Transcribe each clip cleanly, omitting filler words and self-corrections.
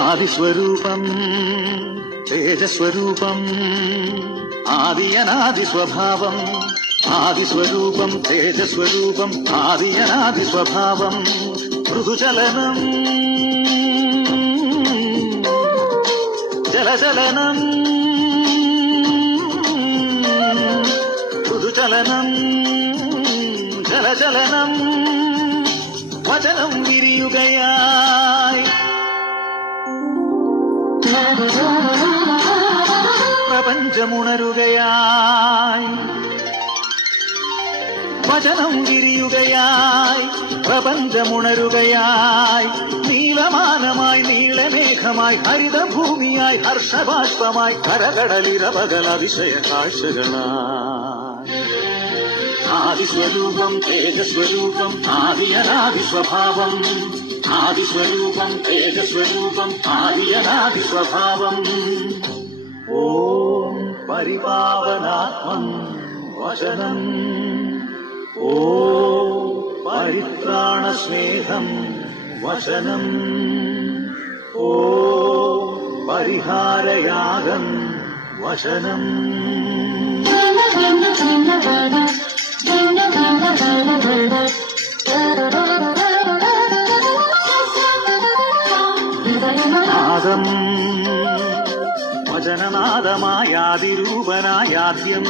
ആദിസ്വരൂപം തേജസ്വരൂപം ആദിയനാദി സ്വഭാവം ആദിസ്വരൂപം തേജസ്വരൂപം ആദിയനാദി സ്വഭാവം മൃദുചലനം ജലചലനം മൃദുചലനം ജലചലനം വചനം വിരിയുകയായി പ്രപഞ്ചമുണരുകയായി വചനം വിരിയുകയായി പ്രപഞ്ചമുണരുകയായി നീലമാനമായി നീളമേഘമായി ഹരിതഭൂമിയായി ഹർഷബാഷ്പമായി കരകടലിരപകൽ അതിശയ കാഴ്ചകളായി ആദിസ്വരൂപം തേജസ്വരൂപം ആദിയനാദി സ്വഭാവം ആദിസ്വരൂപം തേജസ്വരൂപം ആദിയനാദി സ്വഭാവം ഓം പരിപാവനാത്മം വചനം ഓം പരിത്രാണസ്നേഹം വചനം ഓം പരിഹാരയാഗം വചനം നാദം വചനനാദമായാതിരൂപനായാദ്യം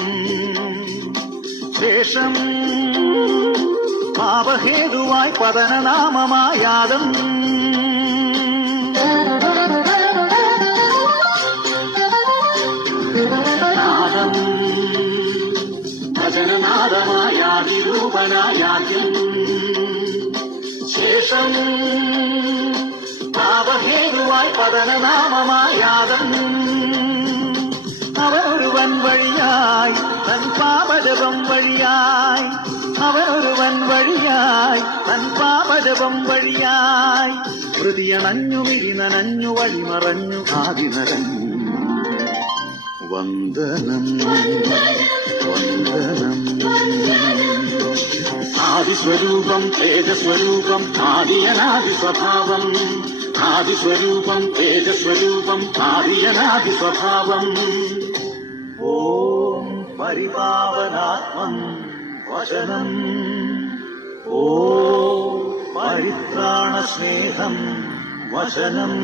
ശേഷം പാപഹേതുവായി പതനനാമമായാദം നാദം വചനനാദമായാതിരൂപനായാദ്യം ശേഷം പാപഹേതുവായി പതനനാമമായാദം അവനൊരുവൻ വഴിയായി തൻ പാപജപം വഴിയായി അവനൊരുവൻ വഴിയായി തൻ പാപജപം വഴിയായി ഹൃദയണഞ്ഞു മിരിനനഞ്ഞു വഴിമറഞ്ഞു ആദിനരഞ്ഞു വന്ദനം വന്ദനം ആദിസ്വരൂപം തേജസ്വരൂപം ആദിയനാദി സ്വഭാവം ആദിസ്വരൂപം തേജസ്വരൂപം ആദിയനാദി സ്വഭാവം ഓം പരിപാവനാത്മം വചനം ഓം പരിത്രാണസ്നേഹം വചനം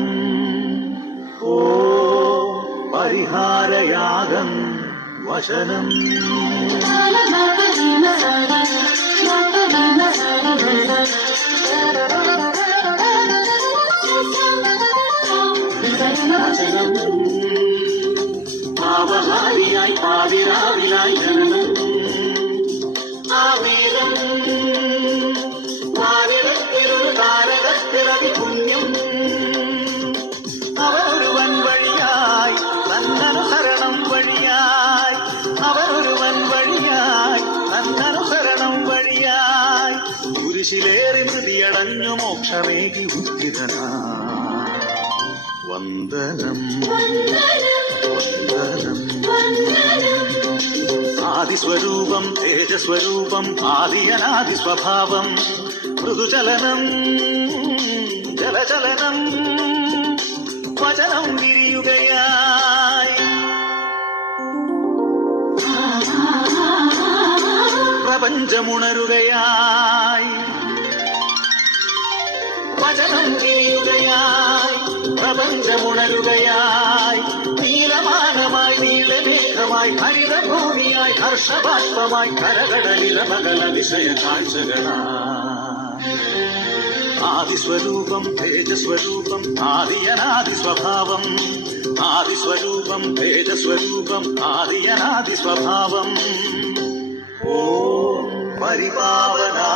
ഓം പരിഹാരയാഗം വചനം വചനം പാവഹാരിയായി പാതിരാവിലായി ജനനം ആവേദം വാരിടത്തിലൊരു താരകത്തിറവി പുണ്യം അവനൊരുവൻ വഴിയായി തന്നനുസരണം വഴിയായി അവനൊരുവൻ വഴിയായി തന്നനുസരണം വഴിയായി കുരിശിലേറി മൃതിയടഞ്ഞു മോക്ഷമേകി ഉദ്ധിതനായി വന്ദനം വന്ദനം ആദിസ്വരൂപം തേജസ്വരൂപം ആദിയനാദി സ്വഭാവം മൃദുചലനം ജലചലനം വചനം വിരിയുകയായി പ്രപഞ്ചമുണരുകയായി വചനം വിരിയുകയായി പ്രപഞ്ചമുണരുകയായി നീലമാനമായി നീളമേഘമായി ഹരിതഭൂമിയായി ഹർഷബാഷ്പമായി കരകടലിരപകൽ അതിശയ കാഴ്ചകളായി ആദിസ്വരൂപം തേജസ്വരൂപം ആദിയനാദി സ്വഭാവം ആദിസ്വരൂപം തേജസ്വരൂപം ആദിയനാദി സ്വഭാവം ഓം പരിപാവനാ